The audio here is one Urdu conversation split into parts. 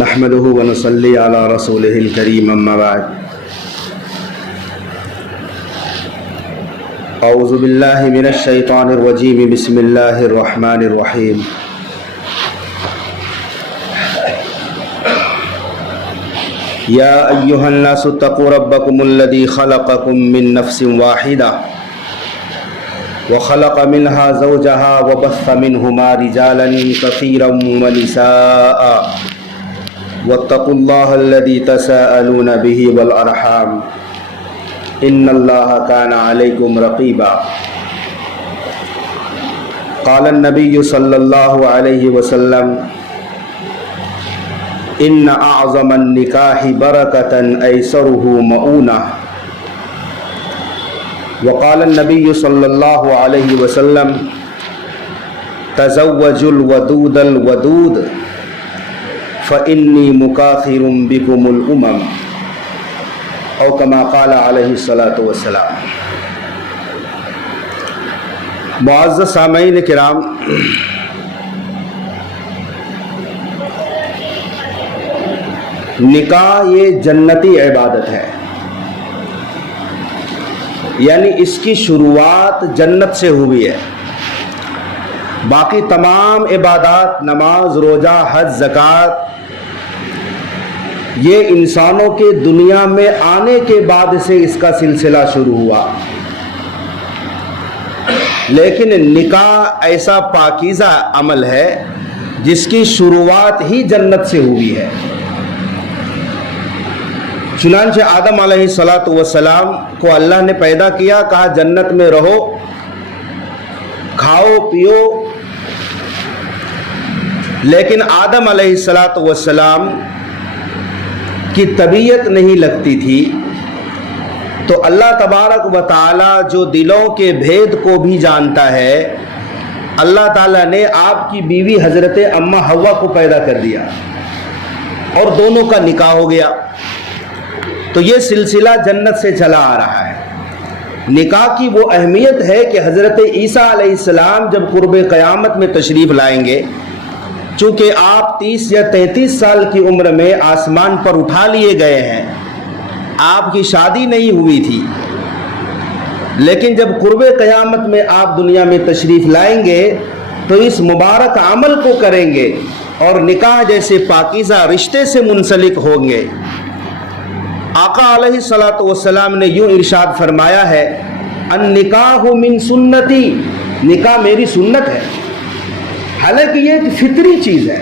نحمده ونصلي على رسوله الكريم اما بعد اعوذ بالله من الشيطان الرجيم بسم الله الرحمن الرحيم يا ايها الناس اتقوا ربكم الذي خلقكم من نفس واحدة وخلق منها زوجها وبث منهما رجالا كثيرا ونساء واتقوا الله الذي تساءلون به والأرحام إن الله كان عليكم رقيبا قال النبي صلى الله عليه وسلم إن أعظم النكاح بركة أيسره مؤونة وقال النبي صلى الله عليه وسلم تزوجوا الودود الودود فإني مكاثر بكم الأمم او كما قال علیہ الصلاۃ والسلام۔ معزز سامعین کرام، نکاح یہ جنتی عبادت ہے، یعنی اس کی شروعات جنت سے ہوئی ہے۔ باقی تمام عبادات، نماز، روزہ، حج، زکوٰۃ، یہ انسانوں کے دنیا میں آنے کے بعد سے اس کا سلسلہ شروع ہوا، لیکن نکاح ایسا پاکیزہ عمل ہے جس کی شروعات ہی جنت سے ہوئی ہے۔ چنانچہ آدم علیہ السلام کو اللہ نے پیدا کیا، کہا جنت میں رہو، کھاؤ پیو، لیکن آدم علیہ السلام کی طبیعت نہیں لگتی تھی، تو اللہ تبارک و تعالی جو دلوں کے بھید کو بھی جانتا ہے، اللہ تعالیٰ نے آپ کی بیوی حضرت اماں حوا کو پیدا کر دیا اور دونوں کا نکاح ہو گیا۔ تو یہ سلسلہ جنت سے چلا آ رہا ہے۔ نکاح کی وہ اہمیت ہے کہ حضرت عیسیٰ علیہ السلام جب قرب قیامت میں تشریف لائیں گے، چونکہ آپ 30 یا 33 سال کی عمر میں آسمان پر اٹھا لیے گئے ہیں، آپ کی شادی نہیں ہوئی تھی، لیکن جب قرب قیامت میں آپ دنیا میں تشریف لائیں گے تو اس مبارک عمل کو کریں گے اور نکاح جیسے پاکیزہ رشتے سے منسلک ہوں گے۔ آقا علیہ السلام نے یوں ارشاد فرمایا ہے، النکاح من سنتی، نکاح میری سنت ہے۔ حالانکہ یہ ایک فطری چیز ہے،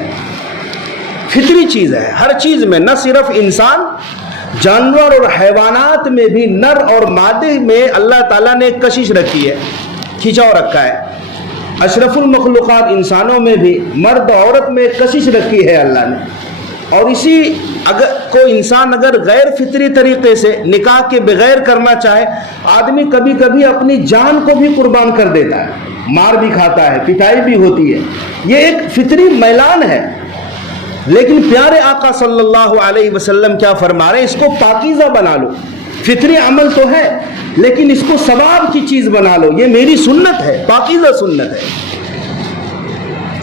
فطری چیز ہے۔ ہر چیز میں، نہ صرف انسان، جانور اور حیوانات میں بھی نر اور مادے میں اللہ تعالیٰ نے کشش رکھی ہے، کھینچاؤ رکھا ہے۔ اشرف المخلوقات انسانوں میں بھی مرد عورت میں کشش رکھی ہے اللہ نے۔ اور اسی اگر کوئی انسان اگر غیر فطری طریقے سے نکاح کے بغیر کرنا چاہے، آدمی کبھی کبھی اپنی جان کو بھی قربان کر دیتا ہے، مار بھی کھاتا ہے، پٹائی بھی ہوتی ہے، یہ ایک فطری میلان ہے۔ لیکن پیارے آقا صلی اللہ علیہ وسلم کیا فرما رہے ہیں؟ اس کو پاکیزہ بنا لو۔ فطری عمل تو ہے لیکن اس کو ثواب کی چیز بنا لو، یہ میری سنت ہے، پاکیزہ سنت ہے۔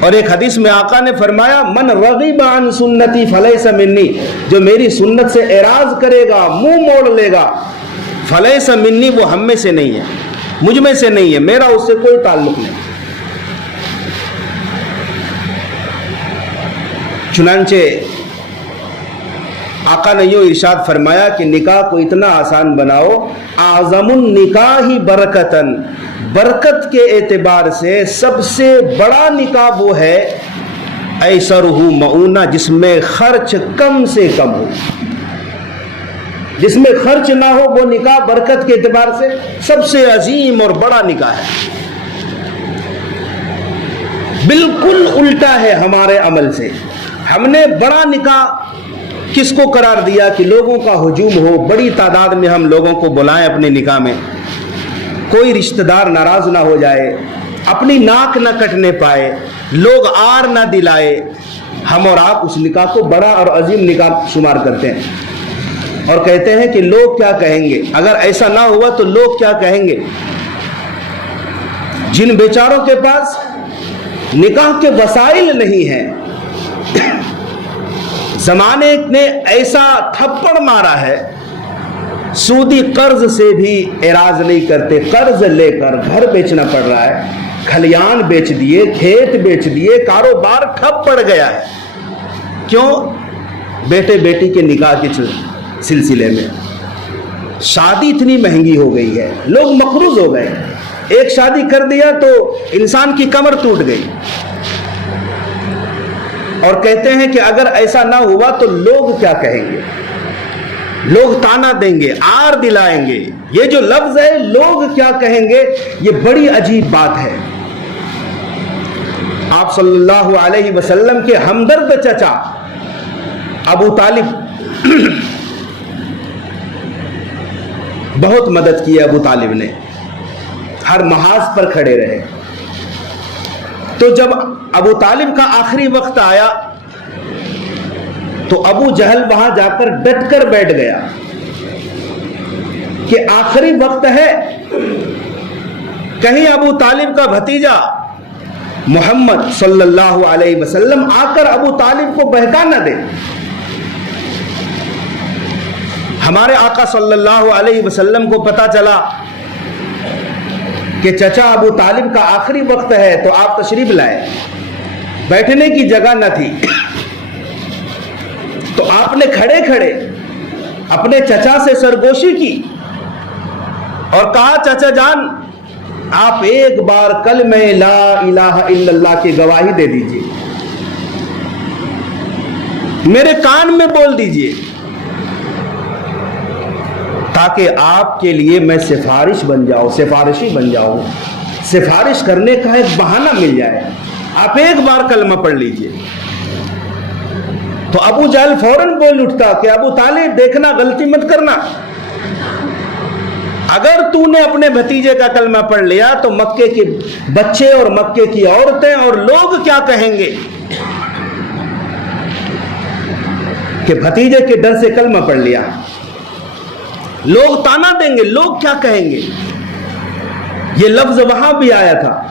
اور ایک حدیث میں آقا نے فرمایا، من رغب عن سنتی فلیس منی، جو میری سنت سے اعراض کرے گا، منہ موڑ لے گا، فلیس منی، وہ ہم میں سے نہیں ہے، مجھ میں سے نہیں ہے، میرا اس سے کوئی تعلق نہیں۔ چنانچہ آقا نے یوں ارشاد فرمایا کہ نکاح کو اتنا آسان بناؤ، اعظم النکاح برکتاً، برکت کے اعتبار سے سب سے بڑا نکاح وہ ہے ایسرہ مؤونہ، جس میں خرچ کم سے کم ہو، جس میں خرچ نہ ہو، وہ نکاح برکت کے اعتبار سے سب سے عظیم اور بڑا نکاح ہے۔ بالکل الٹا ہے ہمارے عمل سے۔ ہم نے بڑا نکاح کس کو قرار دیا کہ لوگوں کا ہجوم ہو، بڑی تعداد میں ہم لوگوں کو بلائیں اپنے نکاح میں، کوئی رشتہ دار ناراض نہ ہو جائے، اپنی ناک نہ کٹنے پائے، لوگ آر نہ دلائے۔ ہم اور آپ اس نکاح کو بڑا اور عظیم نکاح شمار کرتے ہیں اور کہتے ہیں کہ لوگ کیا کہیں گے، اگر ایسا نہ ہوا تو لوگ کیا کہیں گے۔ جن بیچاروں کے پاس نکاح کے وسائل نہیں ہیں، زمانے نے ایسا تھپڑ مارا ہے، سودی قرض سے بھی اعراض نہیں کرتے، قرض لے کر گھر بیچنا پڑ رہا ہے، کھلیان بیچ دیے، کھیت بیچ دیے، کاروبار ٹھپ پڑ گیا ہے۔ کیوں؟ بیٹے بیٹی کے نکاح کے سلسلے میں شادی اتنی مہنگی ہو گئی ہے، لوگ مقروض ہو گئے، ایک شادی کر دیا تو انسان کی کمر ٹوٹ گئی، اور کہتے ہیں کہ اگر ایسا نہ ہوا تو لوگ کیا کہیں گے، لوگ تانا دیں گے، آر دلائیں گے۔ یہ جو لفظ ہے لوگ کیا کہیں گے، یہ بڑی عجیب بات ہے۔ آپ صلی اللہ علیہ وسلم کے ہمدرد چچا ابو طالب بہت مدد کی ابو طالب نے، ہر محاذ پر کھڑے رہے۔ تو جب ابو طالب کا آخری وقت آیا تو ابو جہل وہاں جا کر ڈٹ کر بیٹھ گیا کہ آخری وقت ہے، کہیں ابو طالب کا بھتیجا محمد صلی اللہ علیہ وسلم آ کر ابو طالب کو بہکا نہ دے۔ ہمارے آقا صلی اللہ علیہ وسلم کو پتا چلا کہ چچا ابو طالب کا آخری وقت ہے تو آپ تشریف لائے، بیٹھنے کی جگہ نہ تھی، تو آپ نے کھڑے کھڑے اپنے چچا سے سرگوشی کی اور کہا، چچا جان آپ ایک بار کلمہ لا الہ الا اللہ کی گواہی دے دیجئے، میرے کان میں بول دیجئے، تاکہ آپ کے لیے میں سفارشی بن جاؤں، سفارش کرنے کا ایک بہانہ مل جائے، آپ ایک بار کلمہ پڑھ لیجئے۔ تو ابو جہل فوراً بول اٹھتا کہ ابو طالب دیکھنا، غلطی مت کرنا، اگر تو نے اپنے بھتیجے کا کلمہ پڑھ لیا تو مکے کے بچے اور مکے کی عورتیں اور لوگ کیا کہیں گے کہ بھتیجے کے ڈر سے کلمہ پڑھ لیا، لوگ تانا دیں گے، لوگ کیا کہیں گے۔ یہ لفظ وہاں بھی آیا تھا۔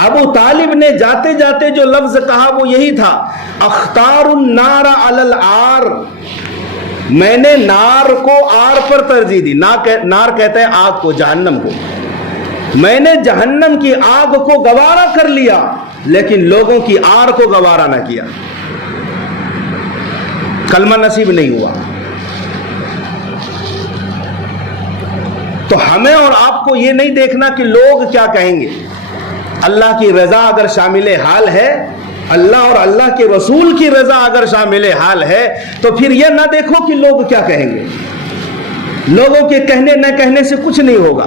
ابو طالب نے جاتے جاتے جو لفظ کہا وہ یہی تھا، اختار النار علی العار، میں نے نار کو آر پر ترجیح دی۔ نار کہتے ہیں آگ کو، جہنم کو، میں نے جہنم کی آگ کو گوارا کر لیا لیکن لوگوں کی آر کو گوارا نہ کیا، کلمہ نصیب نہیں ہوا۔ تو ہمیں اور آپ کو یہ نہیں دیکھنا کہ لوگ کیا کہیں گے، اللہ کی رضا اگر شامل حال ہے، اللہ اور اللہ کے رسول کی رضا اگر شامل حال ہے، تو پھر یہ نہ دیکھو کہ لوگ کیا کہیں گے۔ لوگوں کے کہنے نہ کہنے سے کچھ نہیں ہوگا،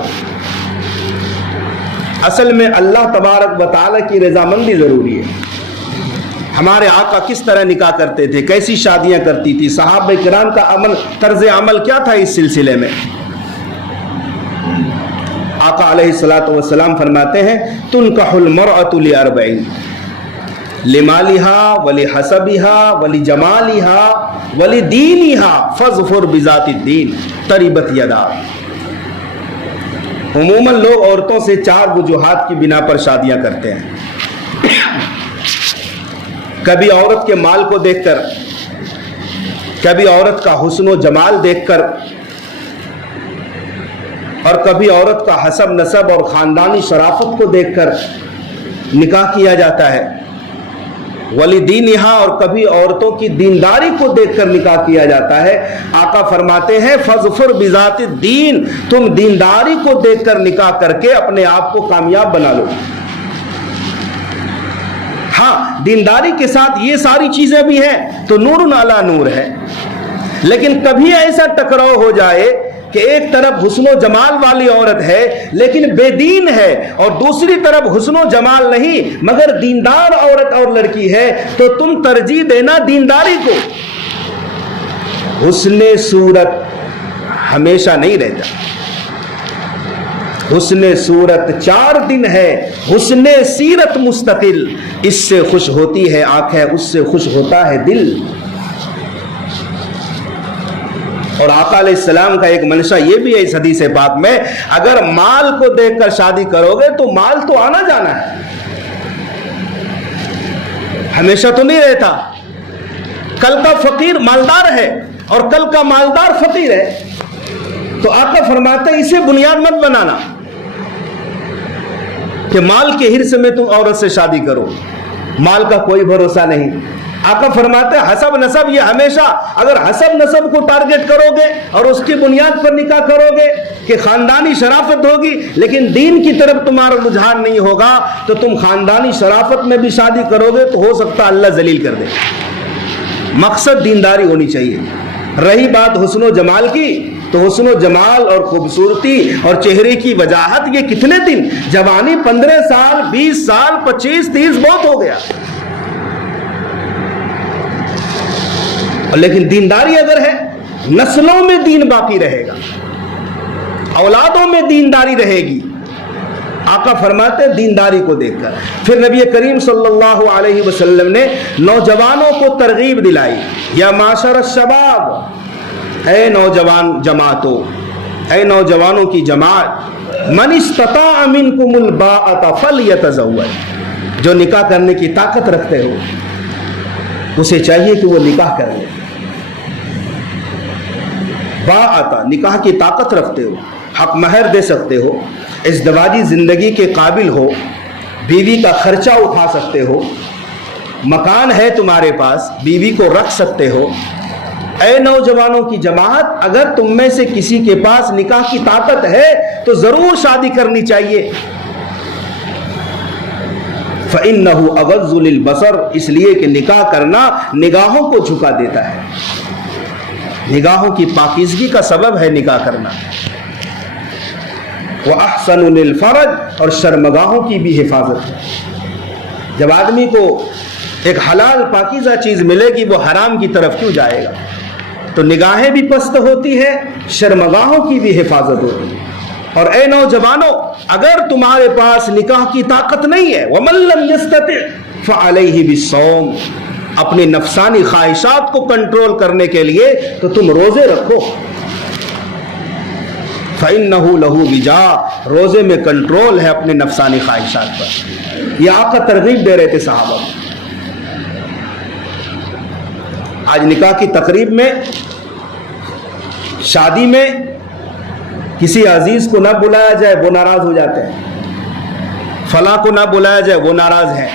اصل میں اللہ تبارک و تعالی کی رضامندی ضروری ہے۔ ہمارے آقا کس طرح نکاح کرتے تھے، کیسی شادیاں کرتی تھی، صحابہ کرام کا طرز عمل کیا تھا اس سلسلے میں۔ آقا علیہ السلام فرماتے ہیں، تنکح المرأة لأربعین، لمالها ولحسبها ولجمالها ولدینها فاظفر بذات الدین تربت یدا۔ عموماً لوگ عورتوں سے 4 وجوہات کی بنا پر شادیاں کرتے ہیں، کبھی عورت کے مال کو دیکھ کر، کبھی عورت کا حسن و جمال دیکھ کر، اور کبھی عورت کا حسب نسب اور خاندانی شرافت کو دیکھ کر نکاح کیا جاتا ہے، ولیدینہا، اور کبھی عورتوں کی دینداری کو دیکھ کر نکاح کیا جاتا ہے۔ آقا فرماتے ہیں فاظفر بذات الدین، تم دینداری کو دیکھ کر نکاح کر کے اپنے آپ کو کامیاب بنا لو۔ ہاں، دینداری کے ساتھ یہ ساری چیزیں بھی ہیں تو نور علی نور ہے، لیکن کبھی ایسا ٹکراؤ ہو جائے کہ ایک طرف حسن و جمال والی عورت ہے لیکن بے دین ہے، اور دوسری طرف حسن و جمال نہیں مگر دیندار عورت اور لڑکی ہے، تو تم ترجیح دینا دینداری کو۔ حسن صورت ہمیشہ نہیں رہتا، حسن صورت 4 دن ہے، حسن سیرت مستقل، اس سے خوش ہوتی ہے آنکھیں، اس سے خوش ہوتا ہے دل۔ اور آقا علیہ السلام کا ایک منشا یہ بھی ہے اس حدیث پاک میں، اگر مال کو دیکھ کر شادی کرو گے تو مال تو آنا جانا ہے، ہمیشہ تو نہیں رہتا، کل کا فقیر مالدار ہے اور کل کا مالدار فقیر ہے، تو آقا فرماتے ہیں اسے بنیاد مت بنانا کہ مال کے حرص میں تم عورت سے شادی کرو، مال کا کوئی بھروسہ نہیں۔ آقا فرماتے ہیں حسب نسب، یہ ہمیشہ اگر حسب نسب کو ٹارگٹ کرو گے اور اس کی بنیاد پر نکاح کرو گے کہ خاندانی شرافت ہوگی، لیکن دین کی طرف تمہارا رجحان نہیں ہوگا، تو تم خاندانی شرافت میں بھی شادی کرو گے تو ہو سکتا ہے اللہ ذلیل کر دے۔ مقصد دینداری ہونی چاہیے۔ رہی بات حسن و جمال کی، تو حسن و جمال اور خوبصورتی اور چہرے کی وجاہت یہ کتنے دن، جوانی 15 سال 20 سال 25 30 بہت ہو گیا، لیکن دینداری اگر ہے نسلوں میں دین باقی رہے گا، اولادوں میں دینداری رہے گی۔ آقا فرماتے ہیں دینداری کو دیکھ کر پھر نبی کریم صلی اللہ علیہ وسلم نے نوجوانوں کو ترغیب دلائی، یا معاشر الشباب، اے نوجوان جماعتوں، اے نوجوانوں کی جماعت، من استطاع منکم الباءۃ فلیتزوج، جو نکاح کرنے کی طاقت رکھتے ہو اسے چاہیے کہ وہ نکاح کر لے۔ باءۃ، نکاح کی طاقت رکھتے ہو، حق مہر دے سکتے ہو، ازدواجی زندگی کے قابل ہو، بیوی کا خرچہ اٹھا سکتے ہو، مکان ہے تمہارے پاس، بیوی کو رکھ سکتے ہو۔ اے نوجوانوں کی جماعت، اگر تم میں سے کسی کے پاس نکاح کی طاقت ہے تو ضرور شادی کرنی چاہیے۔ فَإِنَّهُ أَغَضُّ لِلْبَصَرِ، اس لیے کہ نکاح کرنا نگاہوں کو جھکا دیتا ہے، نگاہوں کی پاکیزگی کا سبب ہے نکاح کرنا۔ وَأَحْسَنُ لِلْفَرْجِ، اور شرمگاہوں کی بھی حفاظت ہے۔ جب آدمی کو ایک حلال پاکیزہ چیز ملے گی وہ حرام کی طرف کیوں جائے گا؟ تو نگاہیں بھی پست ہوتی ہے، شرمگاہوں کی بھی حفاظت ہوتی ہے۔ اور اے نوجوانوں، اگر تمہارے پاس نکاح کی طاقت نہیں ہے، وَمَن لَّمْ يَسْتَطِعْ فَعَلَيْهِ بِالصَّوْمِ، اپنے نفسانی خواہشات کو کنٹرول کرنے کے لیے تو تم روزے رکھو۔ فَإِنَّهُ لَهُ وِجَاءٌ، روزے میں کنٹرول ہے اپنے نفسانی خواہشات پر۔ یہ آقا ترغیب دے رہے تھے صحابہ کو۔ آج نکاح کی تقریب میں، شادی میں کسی عزیز کو نہ بلایا جائے وہ ناراض ہو جاتے ہیں، فلاں کو نہ بلایا جائے وہ ناراض ہیں۔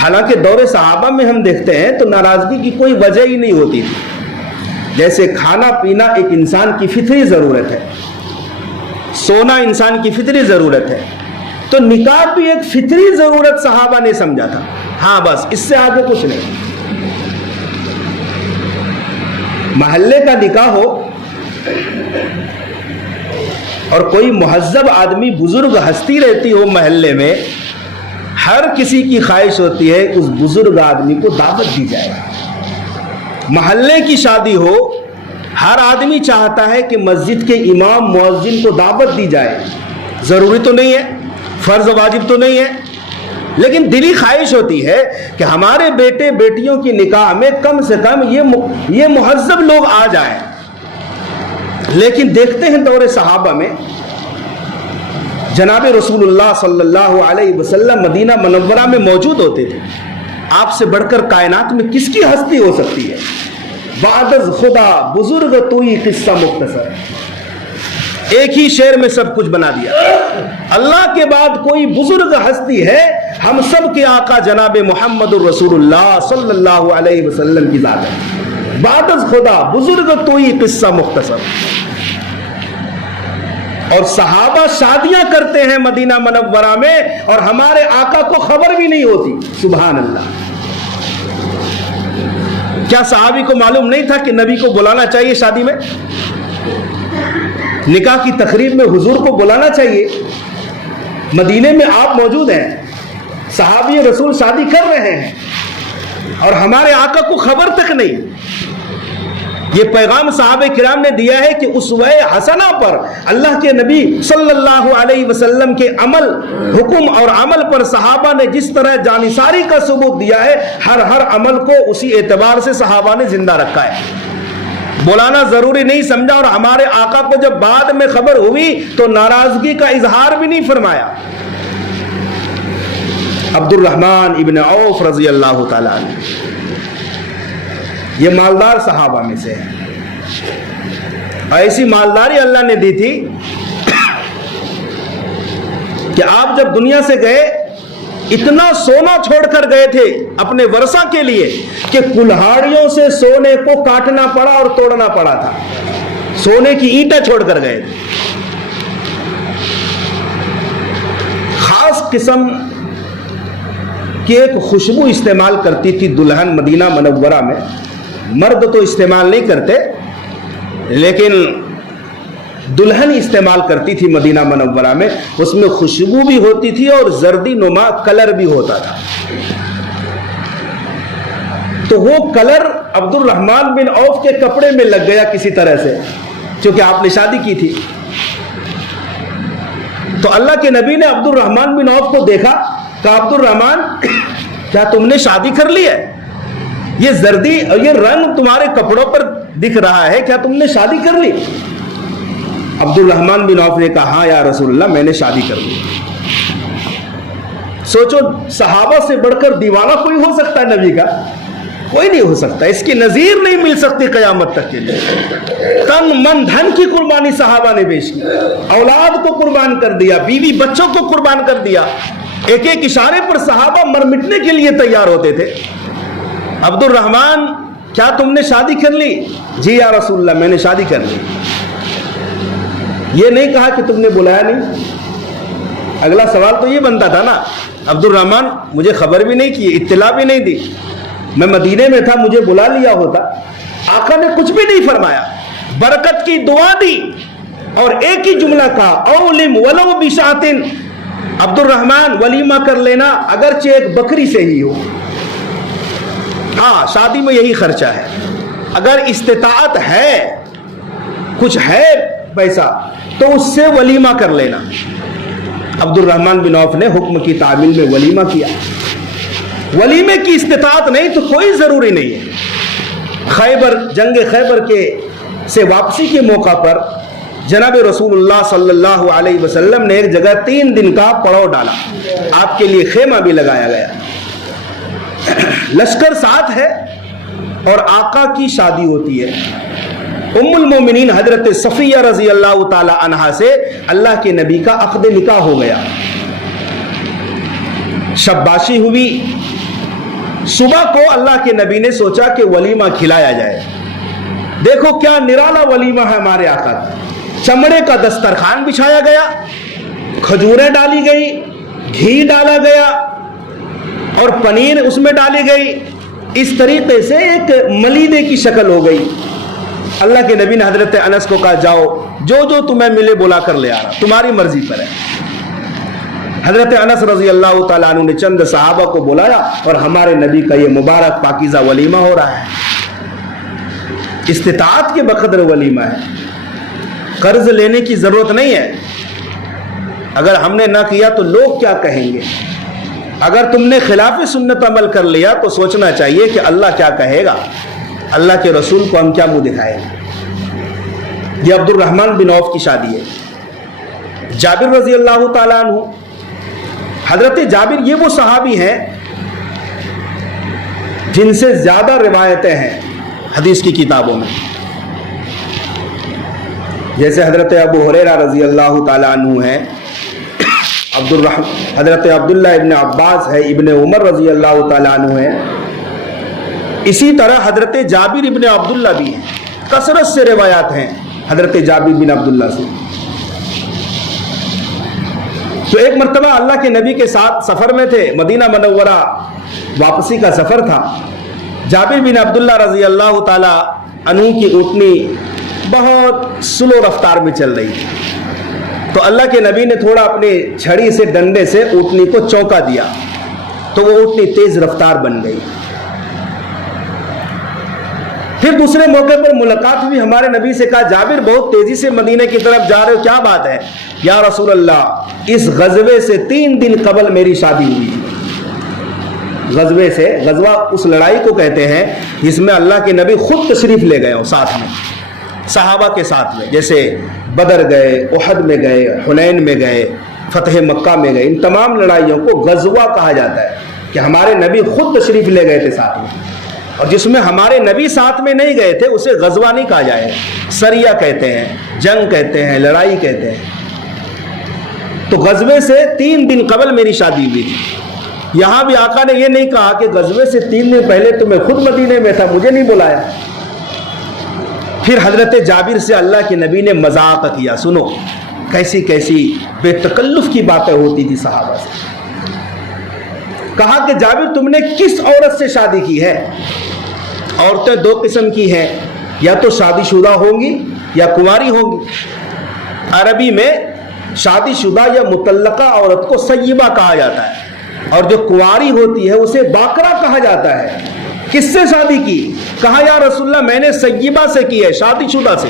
حالانکہ دور صحابہ میں ہم دیکھتے ہیں تو ناراضگی کی کوئی وجہ ہی نہیں ہوتی تھی۔ جیسے کھانا پینا ایک انسان کی فطری ضرورت ہے، سونا انسان کی فطری ضرورت ہے، تو نکاح بھی ایک فطری ضرورت صحابہ نے سمجھا تھا۔ ہاں بس اس سے آگے کچھ نہیں۔ محلے کا نکاح ہو اور کوئی مہذب آدمی بزرگ ہستی رہتی ہو محلے میں، ہر کسی کی خواہش ہوتی ہے اس بزرگ آدمی کو دعوت دی جائے۔ محلے کی شادی ہو، ہر آدمی چاہتا ہے کہ مسجد کے امام مؤذن کو دعوت دی جائے۔ ضروری تو نہیں ہے، فرض واجب تو نہیں ہے، لیکن دلی خواہش ہوتی ہے کہ ہمارے بیٹے بیٹیوں کی نکاح میں کم سے کم یہ مہذب لوگ آ جائیں۔ لیکن دیکھتے ہیں دور صحابہ میں جناب رسول اللہ صلی اللہ علیہ وسلم مدینہ منورہ میں موجود ہوتے تھے۔ آپ سے بڑھ کر کائنات میں کس کی ہستی ہو سکتی ہے؟ بعد از خدا بزرگ توئی قصہ مختصر، ایک ہی شعر میں سب کچھ بنا دیا۔ اللہ کے بعد کوئی بزرگ ہستی ہے، ہم سب کے آقا جناب محمد الرسول اللہ صلی اللہ علیہ وسلم کی ذات ہے۔ بعد از خدا بزرگ توئی قصہ مختصر۔ اور صحابہ شادیاں کرتے ہیں مدینہ منورہ میں اور ہمارے آقا کو خبر بھی نہیں ہوتی۔ سبحان اللہ! کیا صحابی کو معلوم نہیں تھا کہ نبی کو بلانا چاہیے شادی میں؟ نکاح کی تقریب میں حضور کو بلانا چاہیے۔ مدینے میں آپ موجود ہیں، صحابی رسول شادی کر رہے ہیں اور ہمارے آقا کو خبر تک نہیں۔ یہ پیغام صحابہ کرام نے دیا ہے کہ اسوہ حسنہ پر اللہ کے نبی صلی اللہ علیہ وسلم کے عمل، حکم اور عمل پر صحابہ نے جس طرح جانثاری کا ثبوت دیا ہے، ہر عمل کو اسی اعتبار سے صحابہ نے زندہ رکھا ہے۔ بلانا ضروری نہیں سمجھا، اور ہمارے آقا کو جب بعد میں خبر ہوئی تو ناراضگی کا اظہار بھی نہیں فرمایا۔ عبد الرحمن ابن عوف رضی اللہ تعالیٰ عنہ یہ مالدار صحابہ میں سے ہے. ایسی مالداری اللہ نے دی تھی کہ آپ جب دنیا سے گئے اتنا سونا چھوڑ کر گئے تھے اپنے ورثہ کے لیے کہ کلہاڑیوں سے سونے کو کاٹنا پڑا اور توڑنا پڑا تھا. سونے کی اینٹیں چھوڑ کر گئے تھے. خاص قسم کی ایک خوشبو استعمال کرتی تھی دلہن مدینہ منورہ میں. مرد تو استعمال نہیں کرتے لیکن دلہن استعمال کرتی تھی مدینہ منورہ میں. اس میں خوشبو بھی ہوتی تھی اور زردی نما کلر بھی ہوتا تھا. تو وہ کلر عبد الرحمن بن عوف کے کپڑے میں لگ گیا کسی طرح سے, کیونکہ آپ نے شادی کی تھی. تو اللہ کے نبی نے عبد الرحمن بن عوف کو دیکھا, کہا عبد الرحمن کیا تم نے شادی کر لی ہے؟ یہ زردی اور یہ رنگ تمہارے کپڑوں پر دکھ رہا ہے, کیا تم نے شادی کر لی؟ عبد الرحمن بن عوف نے کہا ہاں یا رسول اللہ میں نے شادی کر لی. سوچو صحابہ سے بڑھ کر دیوانہ کوئی ہو سکتا ہے نبی کا؟ کوئی نہیں ہو سکتا. اس کی نظیر نہیں مل سکتی قیامت تک کے لیے. تن من دھن کی قربانی صحابہ نے پیش کی, اولاد کو قربان کر دیا, بیوی بچوں کو قربان کر دیا. ایک ایک اشارے پر صحابہ مر مٹنے کے لیے تیار ہوتے تھے. عبد الرحمن کیا تم نے شادی کر لی؟ جی یا رسول اللہ میں نے شادی کر لی. یہ نہیں کہا کہ تم نے بلایا نہیں. اگلا سوال تو یہ بنتا تھا نا, عبد الرحمن مجھے خبر بھی نہیں کی, اطلاع بھی نہیں دی, میں مدینے میں تھا, مجھے بلا لیا ہوتا. آقا نے کچھ بھی نہیں فرمایا, برکت کی دعا دی اور ایک ہی جملہ کہا اولم ولو بشاتن, عبد الرحمن ولیمہ کر لینا اگرچہ ایک بکری سے ہی ہو. ہاں شادی میں یہی خرچہ ہے, اگر استطاعت ہے کچھ ہے پیسہ تو اس سے ولیمہ کر لینا. عبد الرحمن بن عوف نے حکم کی تعمیل میں ولیمہ کیا. ولیمے کی استطاعت نہیں تو کوئی ضروری نہیں ہے. خیبر, جنگ خیبر کے سے واپسی کے موقع پر جناب رسول اللہ صلی اللہ علیہ وسلم نے ایک جگہ 3 دن کا پڑاؤ ڈالا. آپ کے لیے خیمہ بھی لگایا گیا. لشکر ساتھ ہے اور آقا کی شادی ہوتی ہے. ام المومنین حضرت صفیہ رضی اللہ تعالی عنہا سے اللہ کے نبی کا عقد نکاح ہو گیا. شباشی ہوئی. صبح کو اللہ کے نبی نے سوچا کہ ولیمہ کھلایا جائے. دیکھو کیا نرالا ولیمہ ہے ہمارے آقا. چمڑے کا دسترخوان بچھایا گیا, کھجوریں ڈالی گئی, گھی ڈالا گیا اور پنیر اس میں ڈالی گئی. اس طریقے سے ایک ملیدے کی شکل ہو گئی. اللہ کے نبی نے حضرت انس کو کہا جاؤ جو جو تمہیں ملے بلا کر لے آ رہا, تمہاری مرضی پر ہے. حضرت انس رضی اللہ تعالیٰ عنہ نے چند صحابہ کو بلایا اور ہمارے نبی کا یہ مبارک پاکیزہ ولیمہ ہو رہا ہے. استطاعت کے بقدر ولیمہ ہے, قرض لینے کی ضرورت نہیں ہے. اگر ہم نے نہ کیا تو لوگ کیا کہیں گے. اگر تم نے خلاف سنت عمل کر لیا تو سوچنا چاہیے کہ اللہ کیا کہے گا, اللہ کے رسول کو ہم کیا منہ دکھائیں گے. یہ عبد الرحمن بن عوف کی شادی ہے. جابر رضی اللہ تعالیٰ عنہ, حضرت جابر یہ وہ صحابی ہیں جن سے زیادہ روایتیں ہیں حدیث کی کتابوں میں. جیسے حضرت ابو ہریرہ رضی اللہ تعالیٰ عنہ ہیں, حضرت عبداللہ ابن عباس ہے, ابن عمر رضی اللہ تعالیٰ عنہ ہیں. اسی طرح حضرت جابر ابن عبداللہ بھی ہیں. کثرت سے روایات ہیں حضرت جابر بن عبداللہ سے. تو ایک مرتبہ اللہ کے نبی کے ساتھ سفر میں تھے, مدینہ منورہ واپسی کا سفر تھا. جابر بن عبداللہ رضی اللہ تعالیٰ عنہ کی اونٹنی بہت سلو رفتار میں چل رہی تھی. تو اللہ کے نبی نے تھوڑا اپنی چھڑی سے, ڈنڈے سے اونٹنی کو چونکا دیا تو وہ اونٹنی تیز رفتار بن گئی. پھر دوسرے موقع پر ملاقات ہوئی, ہمارے نبی سے کہا جابر بہت تیزی سے مدینے کی طرف جا رہے ہو, کیا بات ہے؟ یا رسول اللہ اس غزوے سے 3 دن قبل میری شادی ہوئی. غزوے سے, غزوہ اس لڑائی کو کہتے ہیں جس میں اللہ کے نبی خود تشریف لے گئے ہو ساتھ میں, صحابہ کے ساتھ میں. جیسے بدر گئے, احد میں گئے, حنین میں گئے, فتح مکہ میں گئے. ان تمام لڑائیوں کو غزوہ کہا جاتا ہے کہ ہمارے نبی خود تشریف لے گئے تھے ساتھ میں. اور جس میں ہمارے نبی ساتھ میں نہیں گئے تھے اسے غزوہ نہیں کہا جائے، سریہ کہتے ہیں، جنگ کہتے ہیں، لڑائی کہتے ہیں۔ تو غزوے سے 3 دن قبل میری شادی ہوئی تھی۔ یہاں بھی آقا نے یہ نہیں کہا کہ غزوے سے 3 دن پہلے تو میں خود مدینے میں تھا، مجھے نہیں بلایا۔ پھر حضرت جابر سے اللہ کے نبی نے مذاق کیا، سنو کیسی کیسی بے تکلف کی باتیں ہوتی تھی صحابہ سے۔ کہا کہ جابر تم نے کس عورت سے شادی کی ہے؟ عورتیں 2 قسم کی ہیں، یا تو شادی شدہ ہوں گی یا کنواری ہوں گی۔ عربی میں شادی شدہ یا مطلقہ عورت کو سیبہ کہا جاتا ہے، اور جو کنواری ہوتی ہے اسے باقرہ کہا جاتا ہے۔ کس سے شادی کی؟ کہا یا رسول اللہ میں نے سیبہ سے کی ہے، شادی شدہ سے۔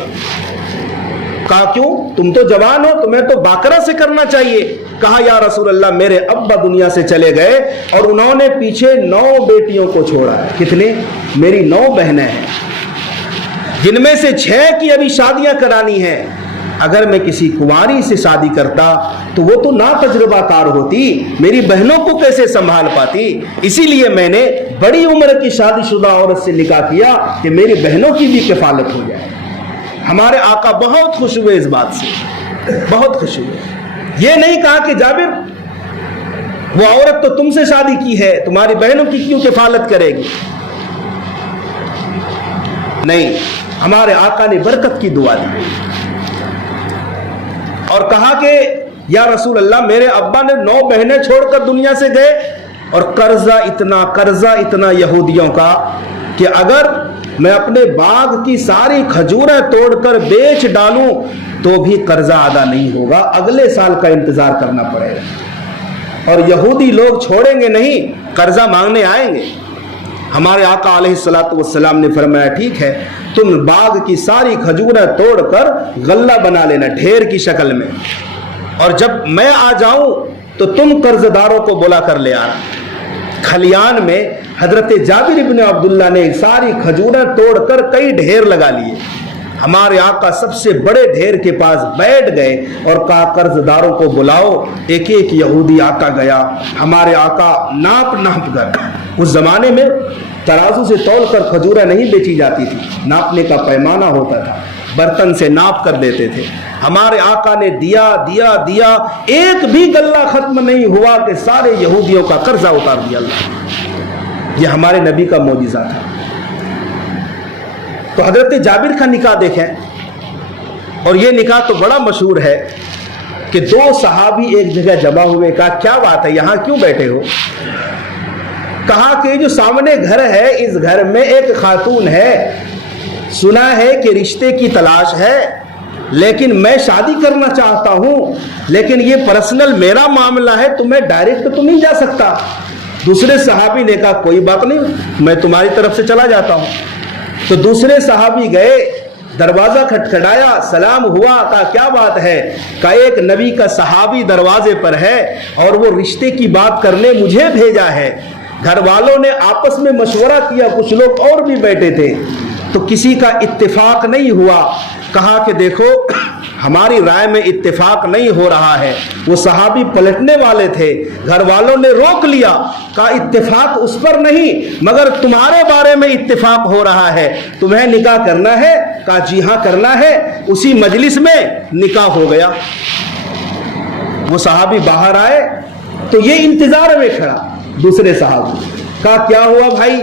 کہا کیوں؟ تم تو جوان ہو، تمہیں تو باقرہ سے کرنا چاہیے۔ کہا یا رسول اللہ میرے ابا دنیا سے چلے گئے اور انہوں نے پیچھے 9 بیٹیوں کو چھوڑا ہے۔ کتنے؟ میری 9 بہنیں ہیں، جن میں سے 6 کی ابھی شادیاں کرانی ہیں۔ اگر میں کسی کنواری سے شادی کرتا تو وہ تو ناتجربہ کار ہوتی، میری بہنوں کو کیسے سنبھال پاتی؟ اسی لیے میں نے بڑی عمر کی شادی شدہ عورت سے نکاح کیا کہ میری بہنوں کی بھی کفالت ہو جائے۔ ہمارے آقا بہت خوش ہوئے اس بات سے، بہت خوش ہوئے۔ یہ نہیں کہا کہ جابر وہ عورت تو تم سے شادی کی ہے، تمہاری بہنوں کی کیوں کفالت کرے گی؟ نہیں، ہمارے آقا نے برکت کی دعا دی اور کہا کہ یا رسول اللہ میرے ابا نے 9 بہنیں چھوڑ کر دنیا سے گئے، اور قرضہ اتنا یہودیوں کا کہ اگر میں اپنے باغ کی ساری کھجوریں توڑ کر بیچ ڈالوں تو بھی قرضہ ادا نہیں ہوگا، اگلے سال کا انتظار کرنا پڑے گا۔ اور یہودی لوگ چھوڑیں گے نہیں، قرضہ مانگنے آئیں گے۔ ہمارے آقا علیہ الصلوۃ والسلام نے فرمایا ٹھیک ہے، تم باغ کی ساری کھجوریں توڑ کر غلہ بنا لینا ڈھیر کی شکل میں، اور جب میں آ جاؤں تو تم قرض داروں کو بلا کر لے آنا۔ کھلیان میں حضرت جابر ابن عبداللہ نے ساری کھجوریں توڑ کر کئی ڈھیر لگا لیے۔ ہمارے آقا سب سے بڑے ڈھیر کے پاس بیٹھ گئے اور کہا قرض داروں کو بلاؤ۔ ایک ایک یہودی آتا گیا، ہمارے آقا ناپ کر، اس زمانے میں ترازو سے تول کر کھجوریں نہیں بیچی جاتی تھی، ناپنے کا پیمانہ ہوتا تھا، برتن سے ناپ کر دیتے تھے۔ ہمارے آقا نے دیا دیا دیا، ایک بھی غلہ ختم نہیں ہوا کہ سارے یہودیوں کا قرضہ اتار دیا اللہ۔ یہ ہمارے نبی کا معجزہ تھا۔ تو حضرت جابر کا نکاح دیکھیں، اور یہ نکاح تو بڑا مشہور ہے کہ 2 صحابی ایک جگہ جمع ہوئے۔ کہا کیا بات ہے، یہاں کیوں بیٹھے ہو؟ کہا کہ جو سامنے گھر ہے اس گھر میں ایک خاتون ہے، سنا ہے کہ رشتے کی تلاش ہے، لیکن میں شادی کرنا چاہتا ہوں، لیکن یہ پرسنل میرا معاملہ ہے، تو میں ڈائریکٹ تو نہیں جا سکتا۔ دوسرے صحابی نے کہا کوئی بات نہیں، میں تمہاری طرف سے چلا جاتا ہوں۔ تو دوسرے صحابی گئے، دروازہ کھٹکھٹایا، سلام ہوا، کہا کیا بات ہے؟ کہا ایک نبی کا صحابی دروازے پر ہے اور وہ رشتے کی بات کرنے مجھے بھیجا ہے۔ گھر والوں نے آپس میں مشورہ کیا، کچھ لوگ اور بھی بیٹھے تھے، تو کسی کا اتفاق نہیں ہوا۔ کہا کہ دیکھو ہماری رائے میں اتفاق نہیں ہو رہا ہے۔ وہ صحابی پلٹنے والے تھے، گھر والوں نے روک لیا، کہا اتفاق اس پر نہیں، مگر تمہارے بارے میں اتفاق ہو رہا ہے، تمہیں نکاح کرنا ہے؟ کہا جی ہاں کرنا ہے۔ اسی مجلس میں نکاح ہو گیا۔ وہ صحابی باہر آئے تو یہ انتظار میں کھڑا دوسرے صحابی، کہا کیا ہوا بھائی؟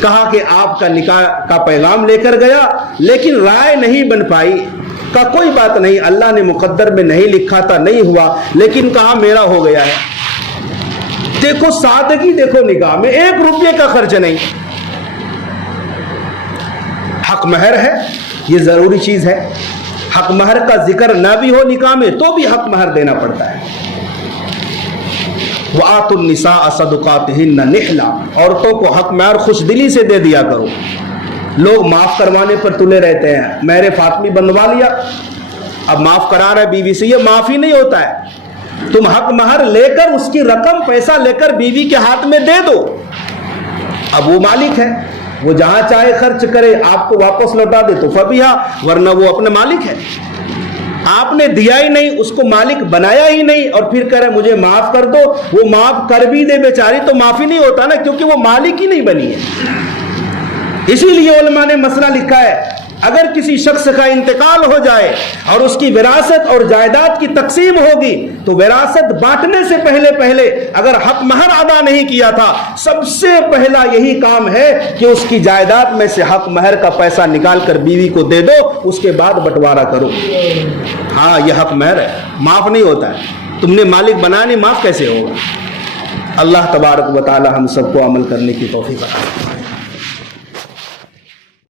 کہا کہ آپ کا نکاح کا پیغام لے کر گیا لیکن رائے نہیں بن پائی۔ کہا کوئی بات نہیں، اللہ نے مقدر میں نہیں لکھا تھا، نہیں ہوا، لیکن کہا میرا ہو گیا ہے۔ دیکھو سادگی، دیکھو نکاح میں 1 روپے کا خرچ نہیں۔ حق مہر ہے، یہ ضروری چیز ہے۔ حق مہر کا ذکر نہ بھی ہو نکاح میں تو بھی حق مہر دینا پڑتا ہے۔ وَآتُوا النِّسَاءَ صَدُقَاتِهِنَّ نِحْلًا، عورتوں کو حق مہر خوش دلی سے دے دیا کرو۔ لوگ معاف کروانے پر تلے رہتے ہیں، مہر فاطمی بنوا لیا، اب معاف کرا رہے بیوی سے، یہ معافی نہیں ہوتا ہے۔ تم حق مہر لے کر اس کی رقم پیسہ لے کر بیوی کے ہاتھ میں دے دو، اب وہ مالک ہے، وہ جہاں چاہے خرچ کرے، آپ کو واپس لوٹا دے تو فبیہا، ورنہ وہ اپنے مالک ہے۔ آپ نے دیا ہی نہیں، اس کو مالک بنایا ہی نہیں، اور پھر کہہ رہے مجھے معاف کر دو، وہ معاف کر بھی دے بیچاری تو معافی نہیں ہوتا نا، کیونکہ وہ مالک ہی نہیں بنی ہے۔ اسی لیے علماء نے مسئلہ لکھا ہے، اگر کسی شخص کا انتقال ہو جائے اور اس کی وراثت اور جائیداد کی تقسیم ہوگی تو وراثت بانٹنے سے پہلے اگر حق مہر ادا نہیں کیا تھا، سب سے پہلا یہی کام ہے کہ اس کی جائیداد میں سے حق مہر کا پیسہ نکال کر بیوی کو دے دو، اس کے بعد بٹوارا کرو۔ ہاں یہ حق مہر ہے، معاف نہیں ہوتا ہے، تم نے مالک بنا نہیں، معاف کیسے ہوگا؟ اللہ تبارک و تعالی ہم سب کو عمل کرنے کی توفیق عطا فرمائے۔